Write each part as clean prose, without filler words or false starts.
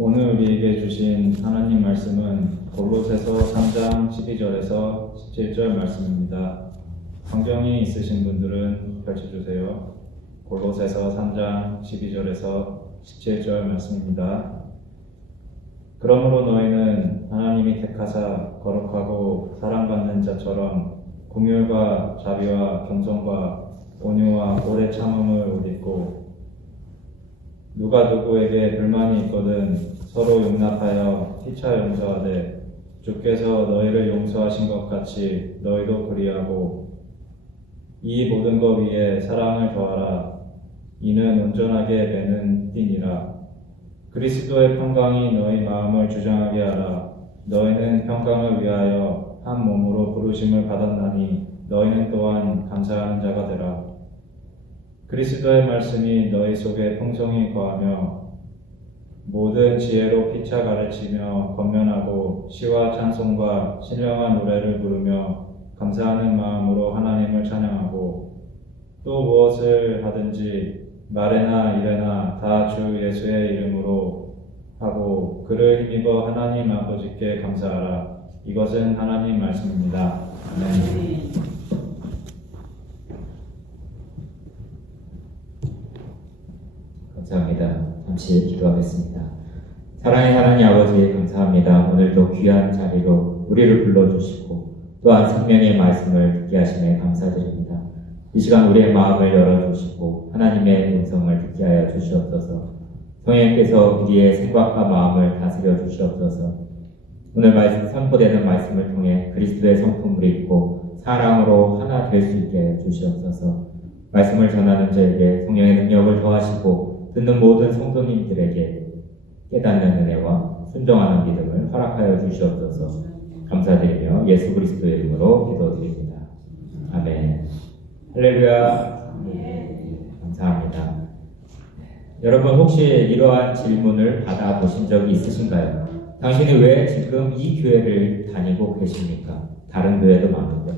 오늘 우리에게 주신 하나님 말씀은 골로새서 3장 12절에서 17절 말씀입니다. 성경이 있으신 분들은 펼쳐주세요. 골로새서 3장 12절에서 17절 말씀입니다. 그러므로 너희는 하나님이 택하사 거룩하고 사랑받는 자처럼 긍휼과 자비와 겸손과 온유와 오래 참음을 옷 입고 누가 누구에게 불만이 있거든 서로 용납하여 피차 용서하되 주께서 너희를 용서하신 것 같이 너희도 그리하고 이 모든 것 위에 사랑을 더하라. 이는 온전하게 매는 띠니라. 그리스도의 평강이 너희 마음을 주장하게 하라. 너희는 평강을 위하여 한 몸으로 부르심을 받았나니 너희는 또한 감사하는 자가 되라. 그리스도의 말씀이 너희 속에 풍성히 거하며 모든 지혜로 피차 가르치며 권면하고 시와 찬송과 신령한 노래를 부르며 감사하는 마음으로 하나님을 찬양하고 또 무엇을 하든지 말에나 일에나 다 주 예수의 이름으로 하고 그를 힘입어 하나님 아버지께 감사하라. 이것은 하나님 말씀입니다. 아멘. 감사합니다. 잠시 기도하겠습니다. 사랑의 하나님 아버지 감사합니다. 오늘도 귀한 자리로 우리를 불러주시고 또한 생명의 말씀을 듣게 하시네 감사드립니다. 이 시간 우리의 마음을 열어주시고 하나님의 음성을 듣게 하여 주시옵소서. 성령께서 우리의 생각과 마음을 다스려 주시옵소서. 오늘 말씀 선포되는 말씀을 통해 그리스도의 성품을 입고 사랑으로 하나 될 수 있게 하여 주시옵소서. 말씀을 전하는 저에게 성령의 능력을 더하시고 듣는 모든 성도님들에게 깨닫는 은혜와 순종하는 믿음을 허락하여 주시옵소서. 감사드리며 예수 그리스도의 이름으로 기도드립니다. 아멘. 할렐루야. 감사합니다. 여러분 혹시 이러한 질문을 받아보신 적이 있으신가요? 당신이 왜 지금 이 교회를 다니고 계십니까? 다른 교회도 많은데.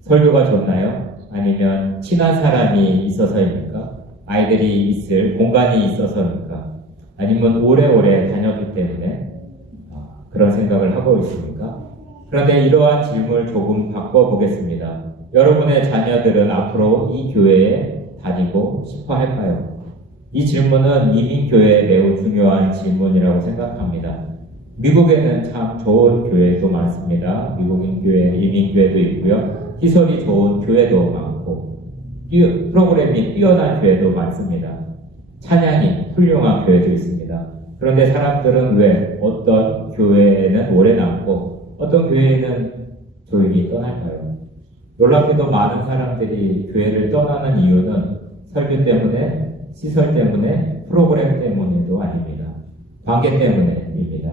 설교가 좋나요? 아니면 친한 사람이 있어서입니까? 아이들이 있을 공간이 있어서입니까? 아니면 오래오래 다녔기 때문에 그런 생각을 하고 있습니까? 그런데 이러한 질문을 조금 바꿔보겠습니다. 여러분의 자녀들은 앞으로 이 교회에 다니고 싶어 할까요? 이 질문은 이민교회에 매우 중요한 질문이라고 생각합니다. 미국에는 참 좋은 교회도 많습니다. 미국인 교회, 이민교회도 있고요. 시설이 좋은 교회도 많고 프로그램이 뛰어난 교회도 많습니다. 찬양이 훌륭한 교회도 있습니다. 그런데 사람들은 왜 어떤 교회에는 오래 남고 어떤 교회에는 조용히 떠날까요? 놀랍게도 많은 사람들이 교회를 떠나는 이유는 설교 때문에, 시설 때문에, 프로그램 때문에도 아닙니다. 관계 때문에입니다.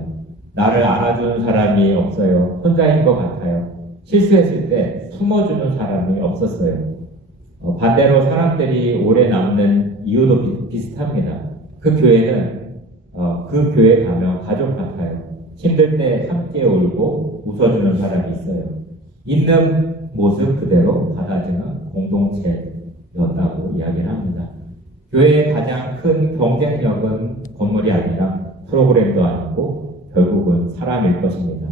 나를 알아주는 사람이 없어요. 혼자인 것 같아요. 실수했을 때 품어주는 사람이 없었어요. 반대로 사람들이 오래 남는 이유도 비슷합니다. 그 교회는 그 교회 가면 가족 같아요. 힘들 때 함께 울고 웃어주는 사람이 있어요. 있는 모습 그대로 받아주는 공동체였다고 이야기를 합니다. 교회의 가장 큰 경쟁력은 건물이 아니라 프로그램도 아니고 결국은 사람일 것입니다.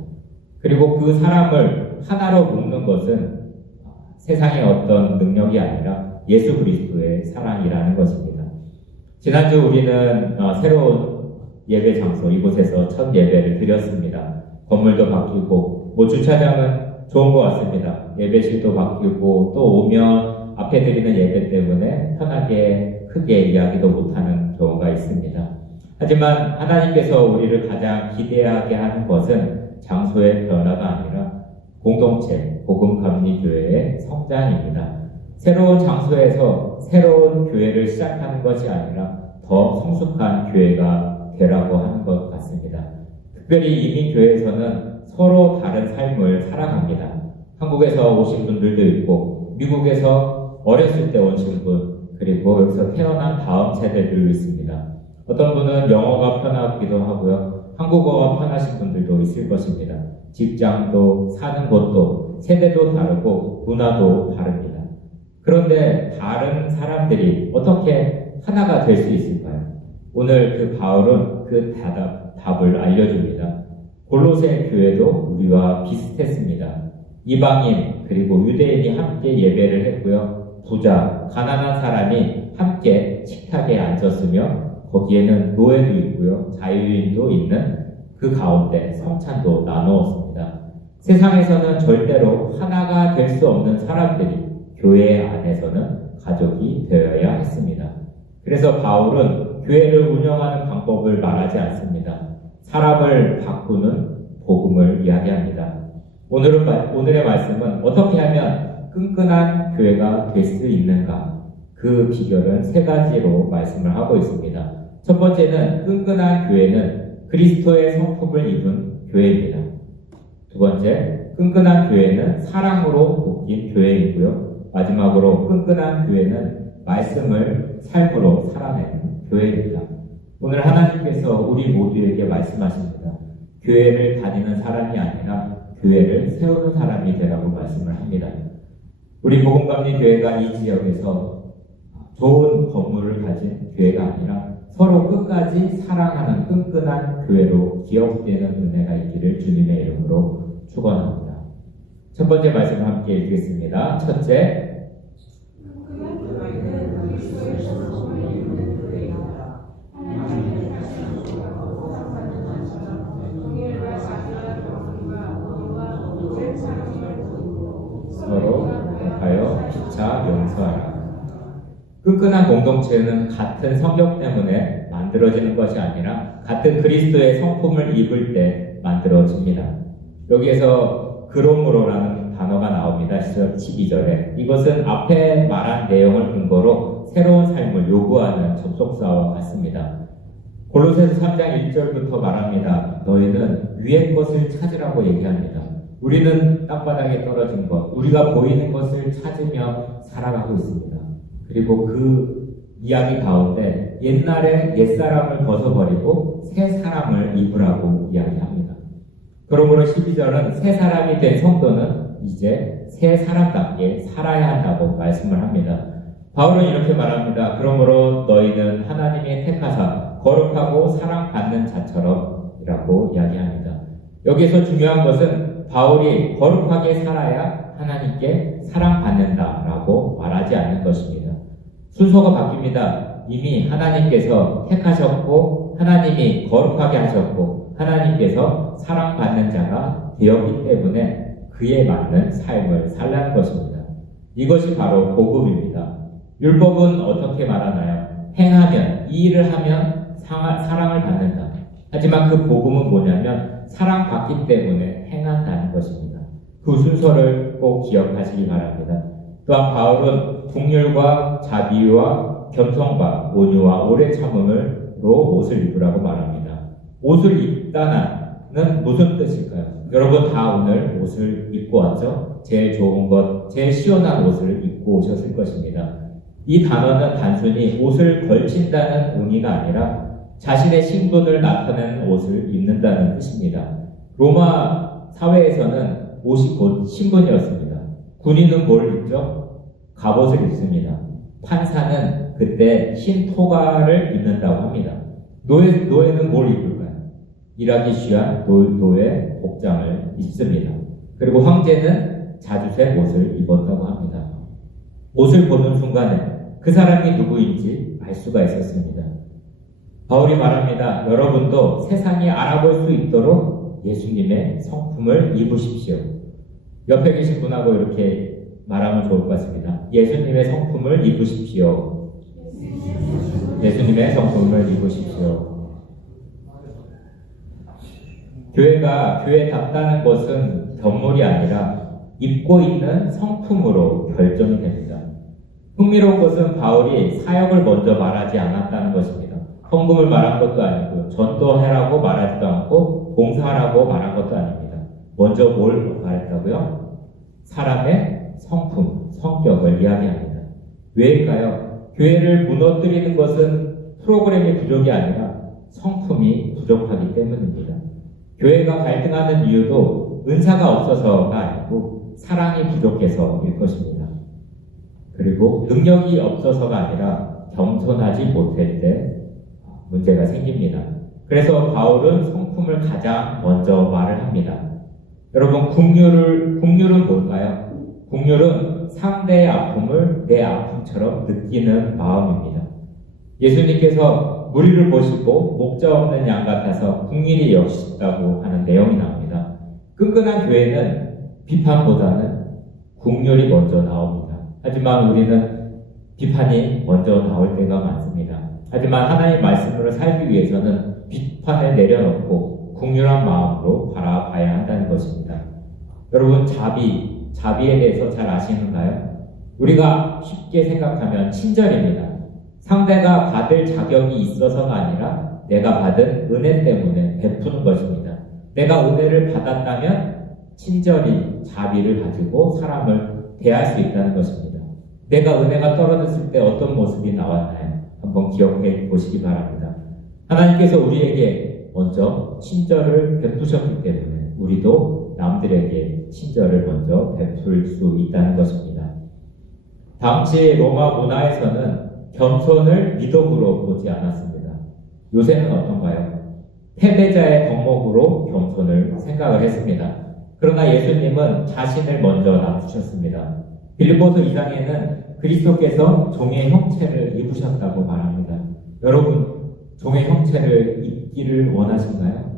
그리고 그 사람을 하나로 묶는 것은 세상의 어떤 능력이 아니라 예수 그리스도의 사랑이라는 것입니다. 지난주 우리는 새로운 예배 장소 이곳에서 첫 예배를 드렸습니다. 건물도 바뀌고 주차장은 좋은 것 같습니다. 예배실도 바뀌고 또 오면 앞에 드리는 예배 때문에 편하게 크게 이야기도 못하는 경우가 있습니다. 하지만 하나님께서 우리를 가장 기대하게 하는 것은 장소의 변화가 아니라 공동체, 복음감리교회의 성장입니다. 새로운 장소에서 새로운 교회를 시작하는 것이 아니라 더 성숙한 교회가 되라고 하는 것 같습니다. 특별히 이민교회에서는 서로 다른 삶을 살아갑니다. 한국에서 오신 분들도 있고 미국에서 어렸을 때 오신 분 그리고 여기서 태어난 다음 세대들도 있습니다. 어떤 분은 영어가 편하기도 하고요. 한국어가 편하신 분들도 있을 것입니다. 직장도 사는 곳도 세대도 다르고 문화도 다릅니다. 그런데 다른 사람들이 어떻게 하나가 될 수 있을까요? 오늘 그 바울은 그 답을 알려줍니다. 골로새 교회도 우리와 비슷했습니다. 이방인 그리고 유대인이 함께 예배를 했고요. 부자, 가난한 사람이 함께 식탁에 앉았으며 거기에는 노예도 있고요. 자유인도 있는 그 가운데 성찬도 나누었습니다. 세상에서는 절대로 하나가 될 수 없는 사람들이 교회 안에서는 가족이 되어야 했습니다. 그래서 바울은 교회를 운영하는 방법을 말하지 않습니다. 사람을 바꾸는 복음을 이야기합니다. 오늘의 말씀은 어떻게 하면 끈끈한 교회가 될 수 있는가? 그 비결은 세 가지로 말씀을 하고 있습니다. 첫 번째는 끈끈한 교회는 그리스도의 성품을 입은 교회입니다. 두 번째, 끈끈한 교회는 사랑으로 묶인 교회이고요. 마지막으로 끈끈한 교회는 말씀을 삶으로 살아내는 교회입니다. 오늘 하나님께서 우리 모두에게 말씀하십니다. 교회를 다니는 사람이 아니라 교회를 세우는 사람이 되라고 말씀을 합니다. 우리 복음감리 교회가 이 지역에서 좋은 건물을 가진 교회가 아니라 서로 끝까지 사랑하는 끈끈한 교회로 기억되는 은혜가 있기를 주님의 이름으로 축원합니다. 첫 번째 말씀을 함께 읽겠습니다. 첫째, 서로 하여 피차 용서하라. 끈끈한 공동체는 같은 성경 때문에 만들어지는 것이 아니라 같은 그리스도의 성품을 입을 때 만들어집니다. 여기에서 그러므로라는 단어가 나옵니다. 12절에. 이것은 앞에 말한 내용을 근거로 새로운 삶을 요구하는 접속사와 같습니다. 골로새서 3장 1절부터 말합니다. 너희는 위의 것을 찾으라고 얘기합니다. 우리는 땅바닥에 떨어진 것, 우리가 보이는 것을 찾으며 살아가고 있습니다. 그리고 그 이야기 가운데 옛날에 옛사람을 벗어버리고 새 사람을 입으라고 이야기합니다. 그러므로 12절은 새 사람이 된 성도는 이제 새 사람답게 살아야 한다고 말씀을 합니다. 바울은 이렇게 말합니다. 그러므로 너희는 하나님의 택하사 거룩하고 사랑받는 자처럼 이라고 이야기합니다. 여기서 중요한 것은 바울이 거룩하게 살아야 하나님께 사랑받는다라고 말하지 않는 것입니다. 순서가 바뀝니다. 이미 하나님께서 택하셨고 하나님이 거룩하게 하셨고 하나님께서 사랑받는 자가 되었기 때문에 그에 맞는 삶을 살라는 것입니다. 이것이 바로 복음입니다. 율법은 어떻게 말하나요? 행하면, 이 일을 하면 사랑을 받는다. 하지만 그 복음은 뭐냐면 사랑받기 때문에 행한다는 것입니다. 그 순서를 꼭 기억하시기 바랍니다. 또한 바울은 긍휼과 자비와 겸손과 온유와 오래 참음으로 옷을 입으라고 말합니다. 옷을 입다는 무슨 뜻일까요? 여러분 다 오늘 옷을 입고 왔죠? 제일 좋은 것, 제일 시원한 옷을 입고 오셨을 것입니다. 이 단어는 단순히 옷을 걸친다는 의미가 아니라 자신의 신분을 나타내는 옷을 입는다는 뜻입니다. 로마 사회에서는 옷이 곧 신분이었습니다. 군인은 뭘 입죠? 갑옷을 입습니다. 판사는 그때 흰 토가를 입는다고 합니다. 노예는 뭘 입을까요? 일하기 쉬운 노예 복장을 입습니다. 그리고 황제는 자주색 옷을 입었다고 합니다. 옷을 보는 순간에 그 사람이 누구인지 알 수가 있었습니다. 바울이 말합니다. 여러분도 세상이 알아볼 수 있도록 예수님의 성품을 입으십시오. 옆에 계신 분하고 이렇게 말하면 좋을 것 같습니다. 예수님의 성품을 입으십시오. 예수님의 성품을 입으십시오. 교회가 교회답다는 것은 덤물이 아니라 입고 있는 성품으로 결정이 됩니다. 흥미로운 것은 바울이 사역을 먼저 말하지 않았다는 것입니다. 헌금을 말한 것도 아니고요. 전도하라고 말하지도 않고 봉사하라고 말한 것도 아닙니다. 먼저 뭘 말했다고요? 사람의 성품, 성격을 이야기합니다. 왜일까요? 교회를 무너뜨리는 것은 프로그램이 부족이 아니라 성품이 부족하기 때문입니다. 교회가 갈등하는 이유도 은사가 없어서가 아니고 사랑이 부족해서일 것입니다. 그리고 능력이 없어서가 아니라 겸손하지 못할 때 문제가 생깁니다. 그래서 바울은 성품을 가장 먼저 말을 합니다. 여러분, 긍휼은 뭘까요? 긍휼은 상대의 아픔을 내 아픔처럼 느끼는 마음입니다. 예수님께서 무리를 보시고 목자 없는 양 같아서 긍휼히 여기셨다고 하는 내용이 나옵니다. 끈끈한 교회는 비판보다는 긍휼이 먼저 나옵니다. 하지만 우리는 비판이 먼저 나올 때가 많습니다. 하지만 하나님의 말씀으로 살기 위해서는 비판을 내려놓고 긍휼한 마음으로 바라봐야 한다는 것입니다. 여러분, 자비에 대해서 잘 아시는가요? 우리가 쉽게 생각하면 친절입니다. 상대가 받을 자격이 있어서가 아니라 내가 받은 은혜 때문에 베푸는 것입니다. 내가 은혜를 받았다면 친절히 자비를 가지고 사람을 대할 수 있다는 것입니다. 내가 은혜가 떨어졌을 때 어떤 모습이 나왔나요? 한번 기억해 보시기 바랍니다. 하나님께서 우리에게 먼저 친절을 베푸셨기 때문에 우리도 남들에게 친절을 먼저 베풀 수 있다는 것입니다. 당시 로마 문화에서는 겸손을 미덕으로 보지 않았습니다. 요새는 어떤가요? 패배자의 덕목으로 겸손을 생각을 했습니다. 그러나 예수님은 자신을 먼저 낮추셨습니다. 빌립보서 2장에는 그리스도께서 종의 형체를 입으셨다고 말합니다. 여러분, 종의 형체를 입기를 원하신가요?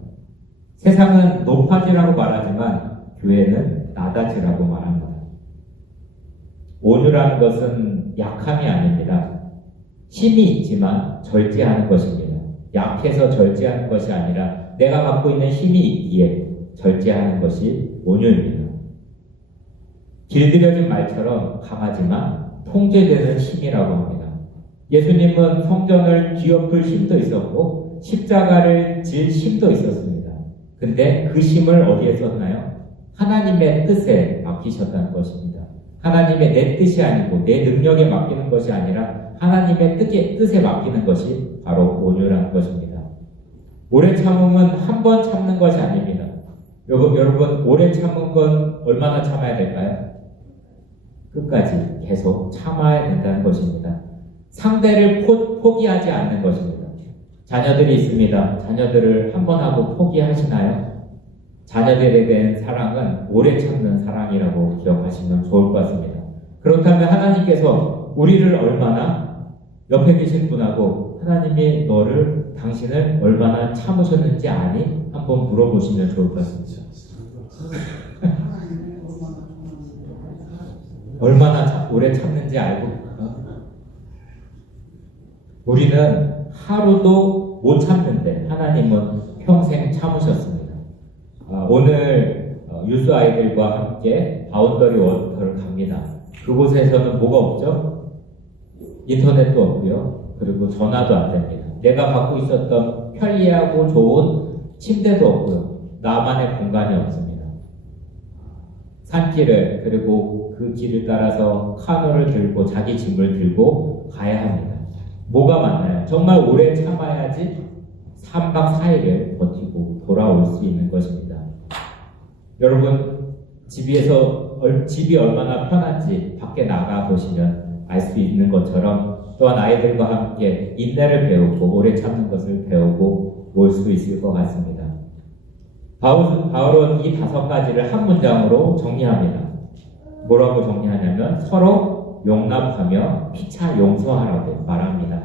세상은 높아지라고 말하지만 교회는 낮아지라고 말합니다. 온유라는 것은 약함이 아닙니다. 힘이 있지만 절제하는 것입니다. 약해서 절제하는 것이 아니라 내가 갖고 있는 힘이 있기에 절제하는 것이 온유입니다. 길들여진 말처럼 강하지만 통제되는 힘이라고 합니다. 예수님은 성전을 뒤엎을 힘도 있었고 십자가를 질 힘도 있었습니다. 근데 그 힘을 어디에 썼나요? 하나님의 뜻에 맡기셨다는 것입니다. 하나님의 내 뜻이 아니고 내 능력에 맡기는 것이 아니라 하나님의 뜻에 맡기는 것이 바로 온유라는 것입니다. 오래 참음은 한 번 참는 것이 아닙니다. 여러분, 오래 참은 건 얼마나 참아야 될까요? 끝까지 계속 참아야 된다는 것입니다. 상대를 포기하지 않는 것입니다. 자녀들이 있습니다. 자녀들을 한 번 하고 포기하시나요? 자녀들에 대한 사랑은 오래 참는 사랑이라고 기억하시면 좋을 것 같습니다. 그렇다면 하나님께서 우리를 얼마나 옆에 계신 분하고 하나님이 당신을 얼마나 참으셨는지 아니? 한번 물어보시면 좋을 것 같습니다. 얼마나 오래 참는지 알고 우리는 하루도 못 참는데 하나님은 평생 참으셨습니다. 오늘 유스 아이들과 함께 바운더리 워터를 갑니다. 그곳에서는 뭐가 없죠? 인터넷도 없고요. 그리고 전화도 안 됩니다. 내가 갖고 있었던 편리하고 좋은 침대도 없고요. 나만의 공간이 없습니다. 산길을, 그리고 그 길을 따라서 카누를 들고 자기 짐을 들고 가야 합니다. 뭐가 많나요? 정말 오래 참아야지 3박 4일을 버티고 돌아올 수 있는 것입니다. 여러분, 집이 얼마나 편한지 밖에 나가 보시면 알 수 있는 것처럼 또한 아이들과 함께 인내를 배우고 오래 참는 것을 배우고 올 수 있을 것 같습니다. 바울은 이 5가지를 한 문장으로 정리합니다. 뭐라고 정리하냐면 서로 용납하며 피차 용서하라고 말합니다.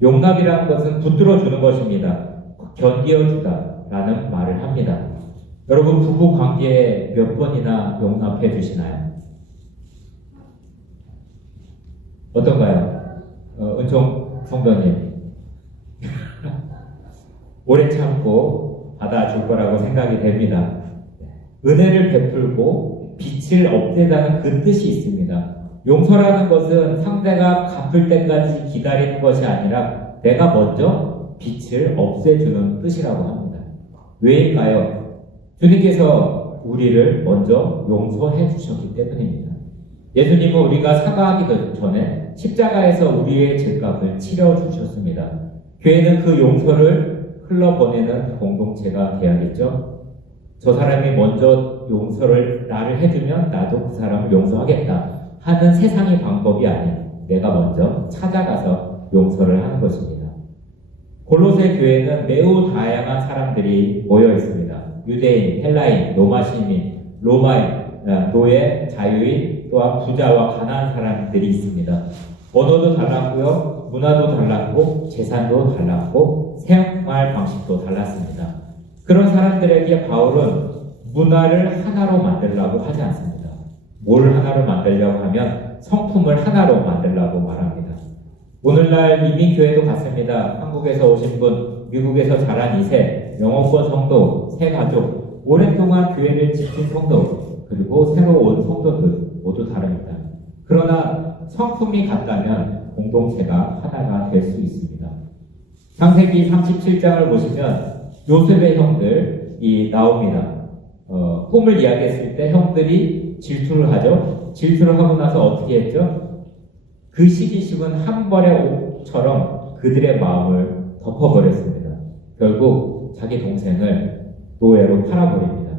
용납이라는 것은 붙들어주는 것입니다. 견디어주다 라는 말을 합니다. 여러분, 부부 관계에 몇 번이나 용납해 주시나요? 어떤가요? 은총 성도님. 오래 참고 받아줄 거라고 생각이 됩니다. 은혜를 베풀고 빛을 없애자는 그 뜻이 있습니다. 용서라는 것은 상대가 갚을 때까지 기다리는 것이 아니라 내가 먼저 빛을 없애주는 뜻이라고 합니다. 왜일까요? 주님께서 우리를 먼저 용서해 주셨기 때문입니다. 예수님은 우리가 사과하기 전에 십자가에서 우리의 죄값을 치러주셨습니다. 교회는 그 용서를 흘러보내는 공동체가 돼야겠죠? 저 사람이 먼저 용서를 나를 해주면 나도 그 사람을 용서하겠다 하는 세상의 방법이 아닌 내가 먼저 찾아가서 용서를 하는 것입니다. 골로새 교회는 매우 다양한 사람들이 모여 있습니다. 유대인, 헬라인, 로마 시민, 로마인, 노예, 자유인, 또한 부자와 가난한 사람들이 있습니다. 언어도 달랐고요, 문화도 달랐고, 재산도 달랐고, 생활 방식도 달랐습니다. 그런 사람들에게 바울은 문화를 하나로 만들려고 하지 않습니다. 뭘 하나로 만들려고 하면 성품을 하나로 만들려고 말합니다. 오늘날 이민교회도 같습니다. 한국에서 오신 분, 미국에서 자란 2세, 영어권 성도, 새 가족, 오랫동안 교회를 지킨 성도, 그리고 새로 온 성도들 모두 다릅니다. 그러나 성품이 같다면 공동체가 하나가 될 수 있습니다. 창세기 37장을 보시면 요셉의 형들이 나옵니다. 꿈을 이야기했을 때 형들이 질투를 하죠. 질투를 하고 나서 어떻게 했죠? 그 시기심은 한 벌의 옥처럼 그들의 마음을 덮어버렸습니다. 결국 자기 동생을 노예로 팔아버립니다.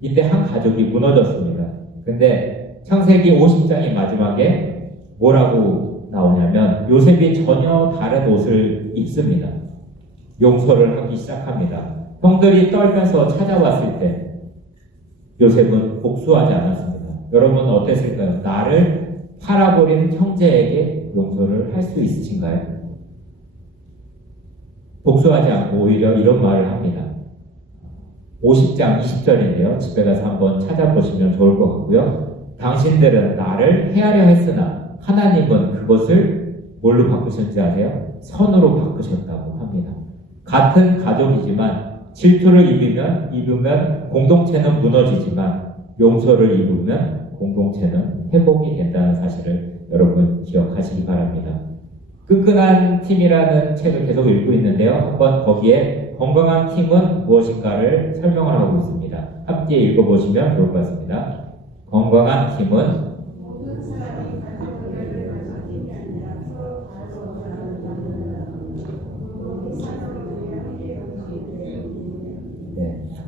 이때 한 가족이 무너졌습니다. 근데 창세기 50장의 마지막에 뭐라고 나오냐면 요셉이 전혀 다른 옷을 입습니다. 용서를 하기 시작합니다. 형들이 떨면서 찾아왔을 때 요셉은 복수하지 않았습니다. 여러분 어땠을까요? 나를 팔아버린 형제에게 용서를 할 수 있으신가요? 복수하지 않고 오히려 이런 말을 합니다. 50장 20절인데요. 집에 가서 한번 찾아보시면 좋을 것 같고요. 당신들은 나를 헤아려 했으나 하나님은 그것을 뭘로 바꾸셨는지 아세요? 선으로 바꾸셨다고 합니다. 같은 가족이지만 질투를 입으면 공동체는 무너지지만 용서를 입으면 공동체는 회복이 된다는 사실을 여러분 기억하시기 바랍니다. 끈끈한 팀이라는 책을 계속 읽고 있는데요. 한번 거기에 건강한 팀은 무엇인가를 설명을 하고 있습니다. 함께 읽어보시면 좋을 것 같습니다. 건강한 팀은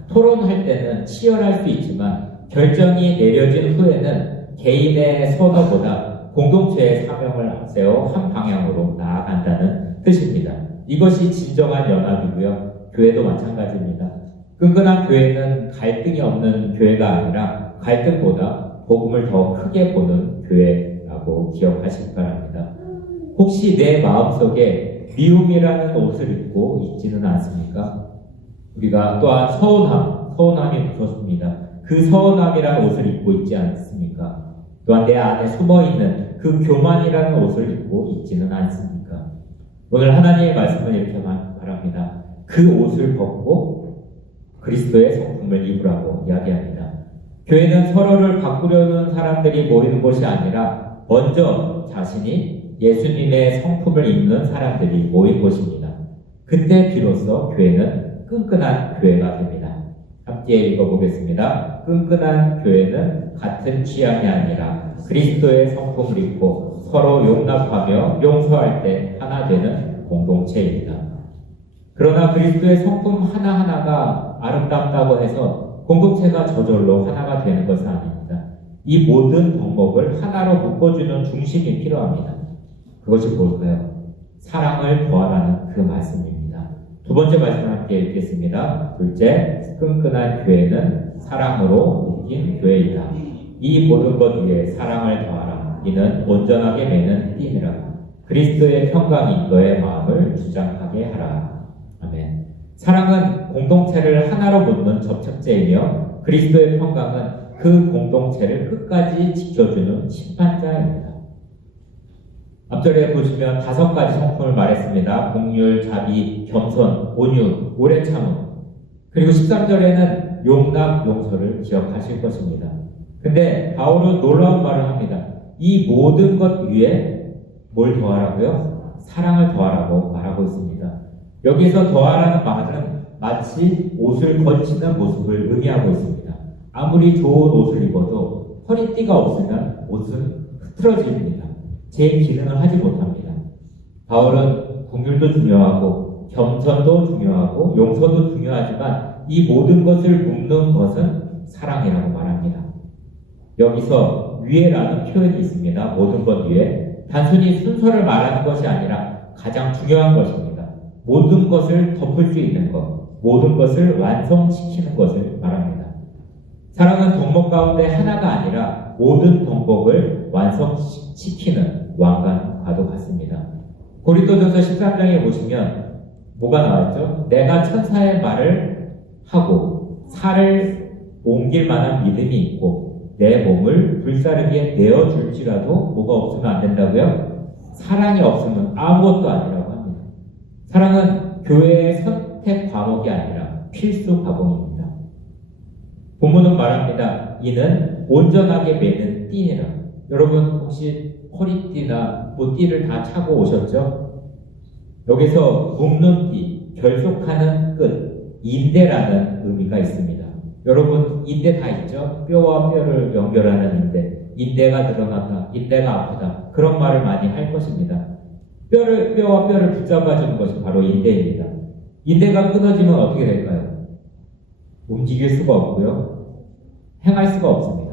토론할 때는 치열할 수 있지만 결정이 내려진 후에는 개인의 선호보다 공동체의 사명을 앞세워 한 방향으로 나아간다는 뜻입니다. 이것이 진정한 연합이고요. 교회도 마찬가지입니다. 끈끈한 교회는 갈등이 없는 교회가 아니라 갈등보다 복음을 더 크게 보는 교회라고 기억하시기 바랍니다. 혹시 내 마음속에 미움이라는 옷을 입고 있지는 않습니까? 우리가 또한 서운함이 무섭습니다. 그 서운함이라는 옷을 입고 있지 않습니까? 또한 내 안에 숨어있는 그 교만이라는 옷을 입고 있지는 않습니까? 오늘 하나님의 말씀은 이렇게 말합니다. 그 옷을 벗고 그리스도의 성품을 입으라고 이야기합니다. 교회는 서로를 바꾸려는 사람들이 모이는 곳이 아니라 먼저 자신이 예수님의 성품을 입는 사람들이 모인 곳입니다. 그때 비로소 교회는 끈끈한 교회가 됩니다. 함께 읽어보겠습니다. 끈끈한 교회는 같은 취향이 아니라 그리스도의 성품을 입고 서로 용납하며 용서할 때 하나 되는 공동체입니다. 그러나 그리스도의 성품 하나하나가 아름답다고 해서 공동체가 저절로 하나가 되는 것은 아닙니다. 이 모든 덕목을 하나로 묶어주는 중심이 필요합니다. 그것이 뭘까요? 사랑을 더하라는 그 말씀입니다. 두 번째 말씀을 함께 읽겠습니다. 둘째, 끈끈한 교회는 사랑으로 묶인 교회이다. 이 모든 것 위에 사랑을 더하라. 이는 온전하게 매는 띠니라. 그리스도의 평강이 너의 마음을 주장하게 하라. 아멘. 사랑은 공동체를 하나로 묶는 접착제이며 그리스도의 평강은 그 공동체를 끝까지 지켜주는 심판자입니다. 앞절에 보시면 5가지 성품을 말했습니다. 긍휼, 자비, 겸손, 온유, 오래 참음. 그리고 13절에는 용납, 용서를 기억하실 것입니다. 근데 바울은 놀라운 말을 합니다. 이 모든 것 위에 뭘 더하라고요? 사랑을 더하라고 말하고 있습니다. 여기서 더하라는 말은 마치 옷을 걸치는 모습을 의미하고 있습니다. 아무리 좋은 옷을 입어도 허리띠가 없으면 옷은 흐트러집니다. 제 기능을 하지 못합니다. 바울은 긍휼도 중요하고 겸손도 중요하고 용서도 중요하지만 이 모든 것을 묶는 것은 사랑이라고 말합니다. 여기서 위에라는 표현이 있습니다. 모든 것 위에 단순히 순서를 말하는 것이 아니라 가장 중요한 것입니다. 모든 것을 덮을 수 있는 것, 모든 것을 완성시키는 것을 말합니다. 사랑은 덕목 가운데 하나가 아니라 모든 덕목을 완성시키는 왕관과도 같습니다. 고린도전서 13장에 보시면 뭐가 나왔죠? 내가 천사의 말을 하고 살을 옮길 만한 믿음이 있고 내 몸을 불사르게 내어줄지라도 뭐가 없으면 안 된다고요? 사랑이 없으면 아무것도 아니라고 합니다. 사랑은 교회의 선택 과목이 아니라 필수 과목입니다. 본문은 말합니다. 이는 온전하게 매는 띠니라. 여러분 혹시 허리띠나 뭐 띠를 다 차고 오셨죠? 여기서 묶는 띠, 결속하는 끝, 인대라는 의미가 있습니다. 여러분 인대 다 있죠? 뼈와 뼈를 연결하는 인대, 인대가 드러났다, 인대가 아프다, 그런 말을 많이 할 것입니다. 뼈와 뼈를 붙잡아주는 것이 바로 인대입니다. 인대가 끊어지면 어떻게 될까요? 움직일 수가 없고요, 행할 수가 없습니다.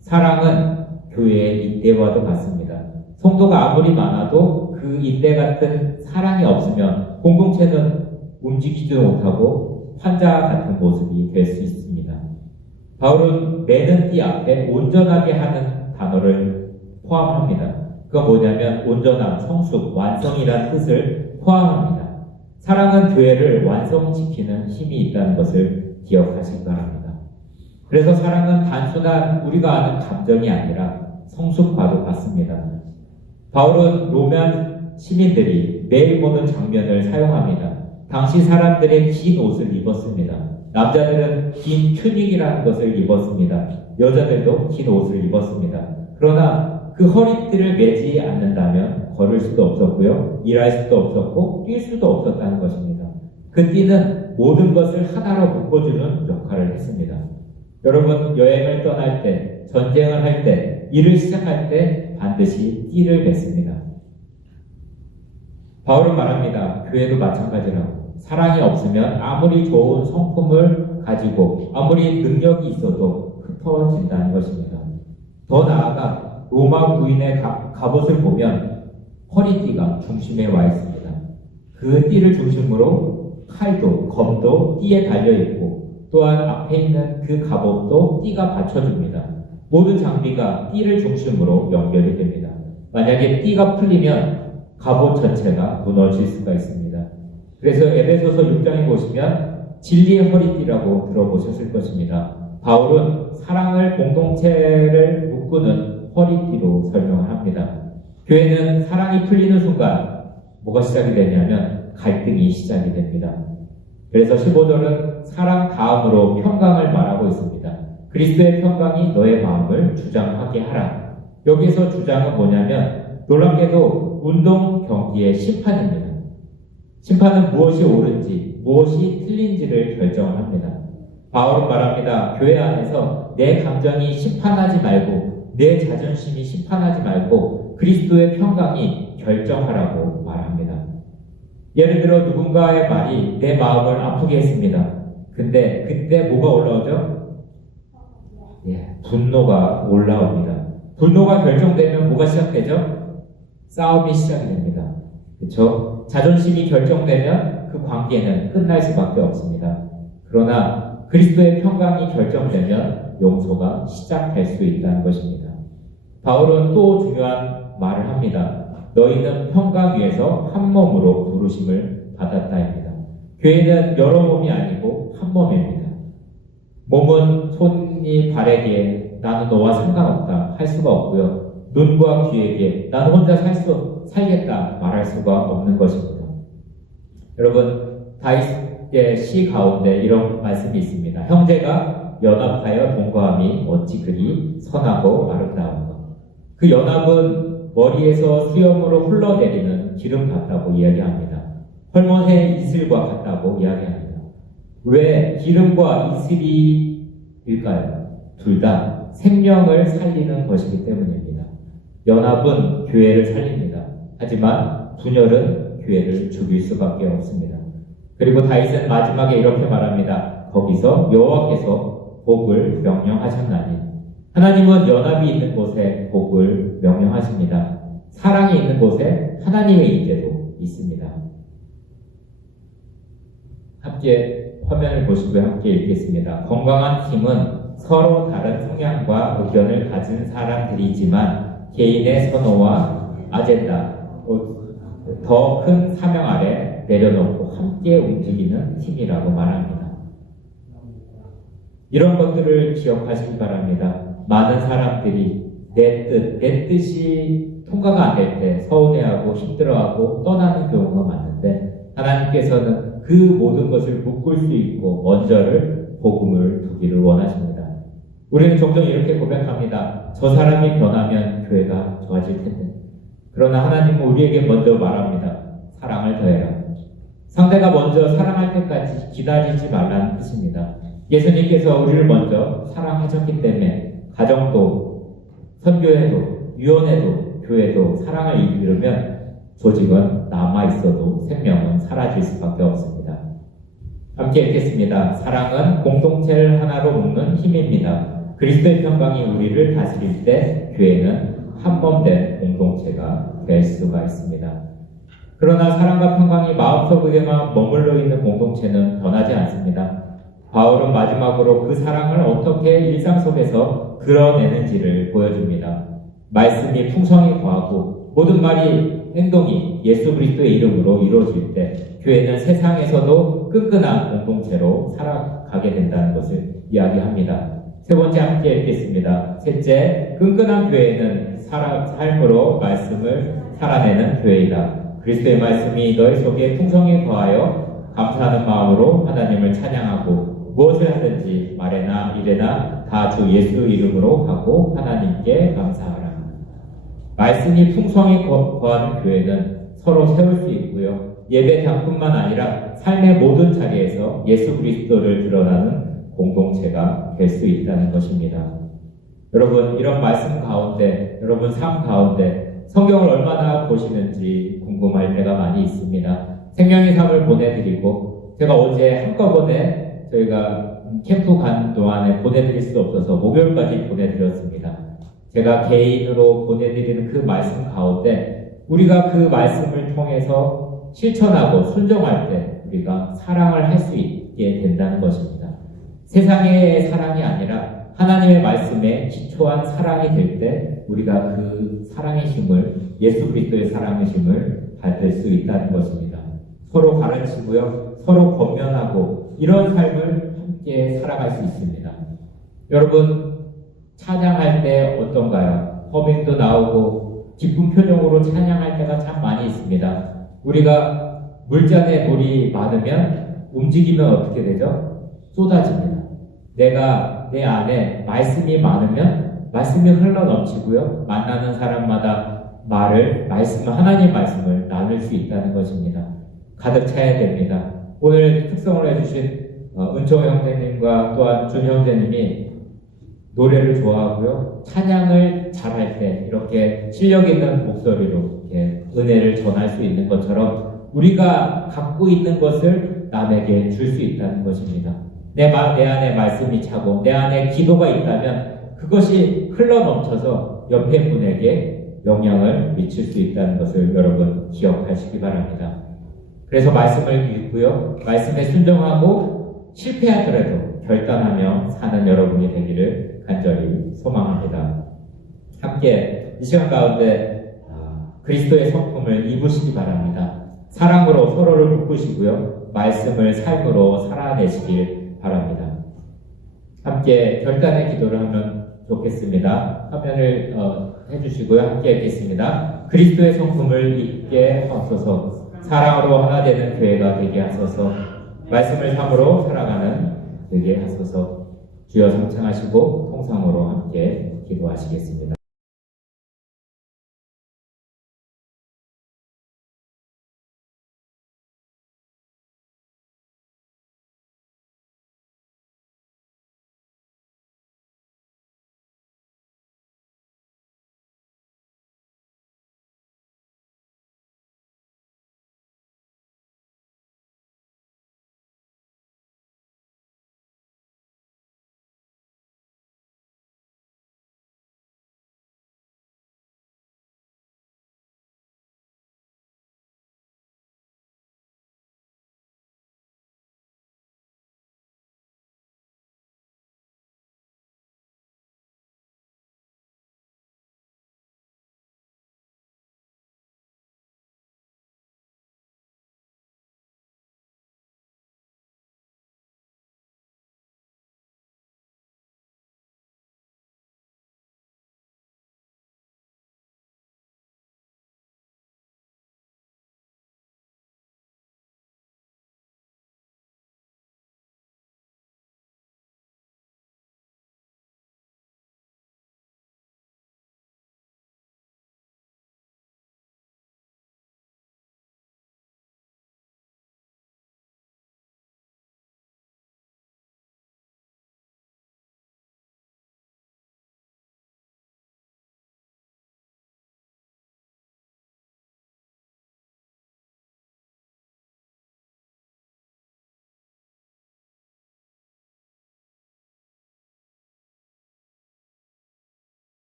사랑은 교회의 인대와도 같습니다. 성도가 아무리 많아도 그 인대 같은 사랑이 없으면 공동체는 움직이지도 못하고 환자 같은 모습이 될 수 있습니다. 바울은 매는 띠 앞에 온전하게 하는 단어를 포함합니다. 그건 뭐냐면 온전함, 성숙, 완성이라는 뜻을 포함합니다. 사랑은 교회를 완성시키는 힘이 있다는 것을 기억하시기 바랍니다. 그래서 사랑은 단순한 우리가 아는 감정이 아니라 성숙과도 같습니다. 바울은 로마 시민들이 매일 보는 장면을 사용합니다. 당시 사람들의 긴 옷을 입었습니다. 남자들은 긴 튜닉이라는 것을 입었습니다. 여자들도 긴 옷을 입었습니다. 그러나 그 허리띠를 매지 않는다면 걸을 수도 없었고요, 일할 수도 없었고 뛸 수도 없었다는 것입니다. 그 띠는 모든 것을 하나로 묶어주는 역할을 했습니다. 여러분 여행을 떠날 때, 전쟁을 할 때, 일을 시작할 때 반드시 띠를 맺습니다. 바울은 말합니다. 교회도 마찬가지라고. 사랑이 없으면 아무리 좋은 성품을 가지고 아무리 능력이 있어도 흩어진다는 것입니다. 더 나아가 로마 부인의 갑옷을 보면 허리띠가 중심에 와 있습니다. 그 띠를 중심으로 칼도 검도 띠에 달려있고 또한 앞에 있는 그 갑옷도 띠가 받쳐줍니다. 모든 장비가 띠를 중심으로 연결이 됩니다. 만약에 띠가 풀리면 갑옷 전체가 무너질 수가 있습니다. 그래서 에베소서 6장에 보시면 진리의 허리띠라고 들어보셨을 것입니다. 바울은 사랑을 공동체를 묶는 허리띠로 설명을 합니다. 교회는 사랑이 풀리는 순간 뭐가 시작이 되냐면 갈등이 시작이 됩니다. 그래서 15절은 사랑 다음으로 평강을 말하고 있습니다. 그리스도의 평강이 너의 마음을 주장하게 하라. 여기서 주장은 뭐냐면 놀랍게도 운동 경기의 심판입니다. 심판은 무엇이 옳은지 무엇이 틀린지를 결정합니다. 바울은 말합니다. 교회 안에서 내 감정이 심판하지 말고 내 자존심이 심판하지 말고 그리스도의 평강이 결정하라고 말합니다. 예를 들어 누군가의 말이 내 마음을 아프게 했습니다. 근데 그때 뭐가 올라오죠? 분노가 올라옵니다. 분노가 결정되면 뭐가 시작되죠? 싸움이 시작이 됩니다. 그렇죠? 자존심이 결정되면 그 관계는 끝날 수밖에 없습니다. 그러나 그리스도의 평강이 결정되면 용서가 시작될 수 있다는 것입니다. 바울은 또 중요한 말을 합니다. 너희는 평강 위에서 한 몸으로 부르심을 받았다입니다. 교회는 여러 몸이 아니고 한 몸입니다. 몸은 손이 발에게 나는 너와 상관없다 할 수가 없고요. 눈과 귀에게 나는 혼자 살겠다 말할 수가 없는 것입니다. 여러분 다윗의 시 가운데 이런 말씀이 있습니다. 형제가 연합하여 동거함이 어찌 그리 선하고 아름다운가. 그 연합은 머리에서 수염으로 흘러내리는 기름 같다고 이야기합니다. 헐몬의 이슬과 같다고 이야기합니다. 왜 기름과 이슬일까요? 둘 다 생명을 살리는 것이기 때문입니다. 연합은 교회를 살립니다. 하지만 분열은 교회를 죽일 수밖에 없습니다. 그리고 다윗은 마지막에 이렇게 말합니다. 거기서 여호와께서 복을 명령하셨나니. 하나님은 연합이 있는 곳에 복을 명령하십니다. 사랑이 있는 곳에 하나님의 임재도 있습니다. 함께 화면을 보시고 함께 읽겠습니다. 건강한 팀은 서로 다른 성향과 의견을 가진 사람들이지만 개인의 선호와 아젠다, 더 큰 사명 아래 내려놓고 함께 움직이는 팀이라고 말합니다. 이런 것들을 기억하시기 바랍니다. 많은 사람들이 내 뜻이 통과가 안 될 때 서운해하고 힘들어하고 떠나는 경우가 많은데 하나님께서는 그 모든 것을 묶을 수 있고 먼저를 복음을 두기를 원하십니다. 우리는 종종 이렇게 고백합니다. 저 사람이 변하면 교회가 좋아질 텐데. 그러나 하나님은 우리에게 먼저 말합니다. 사랑을 더해라. 상대가 먼저 사랑할 때까지 기다리지 말라는 뜻입니다. 예수님께서 우리를 먼저 사랑하셨기 때문에 가정도, 선교회도, 유언회도, 교회도 사랑을 이루려면 조직은 남아있어도 생명은 사라질 수밖에 없습니다. 함께 읽겠습니다. 사랑은 공동체를 하나로 묶는 힘입니다. 그리스도의 평강이 우리를 다스릴 때 교회는 한범된 공동체가 될 수가 있습니다. 그러나 사랑과 평강이 마음속에만 머물러 있는 공동체는 변하지 않습니다. 바울은 마지막으로 그 사랑을 어떻게 일상 속에서 드러내는지를 보여줍니다. 말씀이 풍성히 거하고 모든 말이 행동이 예수 그리스도의 이름으로 이루어질 때 교회는 세상에서도 끈끈한 공동체로 살아가게 된다는 것을 이야기합니다. 세 번째 함께 읽겠습니다. 셋째, 끈끈한 교회는 삶으로 말씀을 살아내는 교회이다. 그리스도의 말씀이 너희 속에 풍성히 거하여 감사하는 마음으로 하나님을 찬양하고 무엇을 하든지 말에나 일에나 다 주 예수 이름으로 하고 하나님께 감사하라. 말씀이 풍성히 거하는 교회는 서로 세울 수 있고요. 예배당뿐만 아니라 삶의 모든 자리에서 예수 그리스도를 드러나는 공동체가 될 수 있다는 것입니다. 여러분, 이런 말씀 가운데, 여러분 삶 가운데 성경을 얼마나 보시는지 궁금할 때가 많이 있습니다. 생명의 삶을 보내드리고 제가 어제 한꺼번에 저희가 캠프 간 동안에 보내드릴 수 없어서 목요일까지 보내드렸습니다. 제가 개인으로 보내드리는 그 말씀 가운데 우리가 그 말씀을 통해서 실천하고 순종할 때 우리가 사랑을 할 수 있게 된다는 것입니다. 세상의 사랑이 아니라 하나님의 말씀에 기초한 사랑이 될 때 우리가 그 사랑의 힘을, 예수 그리스도의 사랑의 힘을 받을 수 있다는 것입니다. 서로 가르치고요, 서로 권면하고 이런 삶을 함께 살아갈 수 있습니다. 여러분, 찬양할 때 어떤가요? 허밍도 나오고 기쁜 표정으로 찬양할 때가 참 많이 있습니다. 우리가 물잔에 물이 많으면 움직이면 어떻게 되죠? 쏟아집니다. 내가 내 안에 말씀이 많으면 말씀이 흘러 넘치고요. 만나는 사람마다 하나님 말씀을 나눌 수 있다는 것입니다. 가득 차야 됩니다. 오늘 특성을 해주신 은총 형제님과 또한 준 형제님이 노래를 좋아하고요. 찬양을 잘할 때 이렇게 실력 있는 목소리로 이렇게 은혜를 전할 수 있는 것처럼 우리가 갖고 있는 것을 남에게 줄 수 있다는 것입니다. 내 안에 말씀이 차고 내 안에 기도가 있다면 그것이 흘러 넘쳐서 옆에 분에게 영향을 미칠 수 있다는 것을 여러분 기억하시기 바랍니다. 그래서 말씀을 읽고요. 말씀에 순종하고 실패하더라도 결단하며 사는 여러분이 되기를 간절히 소망합니다. 함께 이 시간 가운데 그리스도의 성품을 입으시기 바랍니다. 사랑으로 서로를 묶으시고요. 말씀을 삶으로 살아내시길 바랍니다. 함께 결단의 기도를 하면 좋겠습니다. 화면을 해주시고요. 함께 읽겠습니다. 그리스도의 성품을 입게 하소서. 사랑으로 하나 되는 교회가 되게 하소서. 말씀을 삶으로 살아가는 되게 하소서. 주여 성창하시고 통성으로 함께 기도하시겠습니다.